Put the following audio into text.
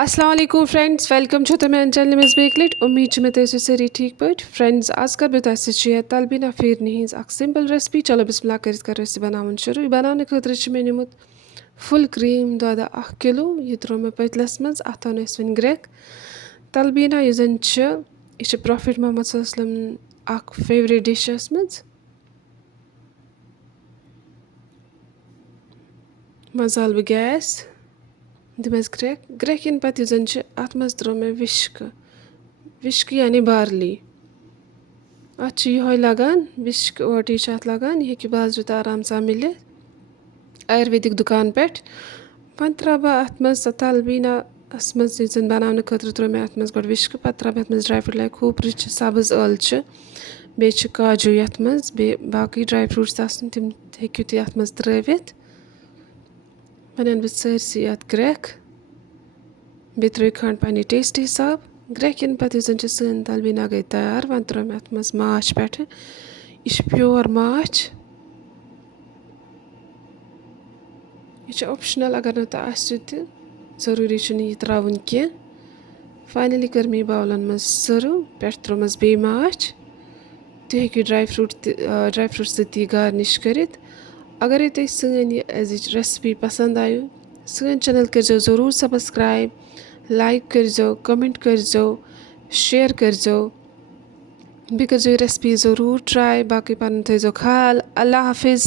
السلام علیکم friends, welcome چھو تۄہہِ میٛانہِ چنلہِ منٛز بیٚیہِ لَٹہِ. اُمید چھِ مےٚ تُہۍ ٲسِو سٲری ٹھیٖک پٲٹھۍ. فرینڈٕز آز کَرٕ بہٕ تۄہہِ سۭتۍ شِیر تلبیٖنا پھیرنہِ ہِنٛز اَکھ سِمپٕل ریسپی. چلو بِسمہِ اللہ کٔرِتھ کَرو أسۍ یہِ بَناوُن شروٗع. یہِ بَناونہٕ خٲطرٕ چھِ مےٚ نیُمُت فُل کرٛیٖم دۄدھا 1 کِلوٗ. یہِ ترٛوو مےٚ پٔتلَس منٛز. اَتھ تھوٚو نہٕ اَسہِ وٕنہِ گرٛٮ۪کھ. تلبیٖنا یُس زَن چھِ یہِ چھِ پرٛافِٹ محمد صلی اللہ علیہ وسلم اَکھ فیورِٹ ڈِش ٲسمٕژ. منٛزٕ زالہٕ بہٕ گیس، دِمَس گرٛٮ۪کھ یِنہٕ پَتہٕ یُس زَن چھِ اَتھ منٛز ترٛوو مےٚ وِشکہٕ یعنی بارلی. اَتھ چھِ یِہوٚے لَگان وِشکہٕ اوٹی چھِ اَتھ لَگان. یہِ ہیٚکہِ بازرٕ تہِ آرام سان مِلِتھ آیُرویدِک دُکان پٮ۪ٹھ. وۄنۍ ترٛاوٕ بہٕ اَتھ منٛز سۄ تلبیٖناہَس منٛز یُس زَن بَناونہٕ خٲطرٕ ترٛوو مےٚ اَتھ منٛز گۄڈٕ وِشکہٕ. پَتہٕ ترٛاوٕ بہٕ اَتھ منٛز ڈرٛاے فرٛوٗٹ لایک کھوٗپرٕ چھِ، سَبٕز ٲلہٕ چھِ، بیٚیہِ چھِ کاجوٗ یَتھ منٛز، بیٚیہِ باقٕے ڈرٛاے فرٛوٗٹٕس آسَن تِم ہیٚکِو تُہۍ اَتھ منٛز ترٛٲوِتھ. وۄنۍ اَنہٕ بہٕ سٲرسٕے اَتھ گرٛٮ۪کھ، بیٚیہِ ترٛٲیِو کھنٛڈ پنٛنہِ ٹیسٹ حِساب. گرٛٮ۪کھ یِنہٕ پَتہٕ یُس زَن چھِ سٲنۍ تلبیٖنا گٔے تیار. وۄنۍ ترٛوو مےٚ اَتھ منٛز ماچھ پٮ۪ٹھٕ. یہِ چھِ پیور ماچھ، یہِ چھِ اوپشنَل اگر نہٕ تۄہہِ آسیو تہِ ضٔروٗری چھُنہٕ یہِ ترٛاوُن کیٚنٛہہ. فاینٔلی کٔر مےٚ یہِ باولَن منٛز سٔرٕو. پٮ۪ٹھٕ ترٛوومَس بیٚیہِ ماچھ. تُہۍ ہیٚکِو ڈرٛاے فرٛوٗٹ سۭتۍ تہِ یہِ گارنِش کٔرِتھ. اگرَے تۄہہِ سٲنۍ یہِ أزِچ ریسپی پَسنٛد آیو سٲنۍ چَنَل کٔرۍزیو ضٔروٗر سبسکرایب، لایک کٔرۍزیو، کَمٮ۪نٛٹ کٔرۍزیو، شِیَر کٔرۍزیو، بیٚیہِ کٔرۍزیو یہِ ریسپی ضٔروٗر ٹرٛاے. باقٕے پَنُن تھٲیزیو خیال. اللہ حافِظ.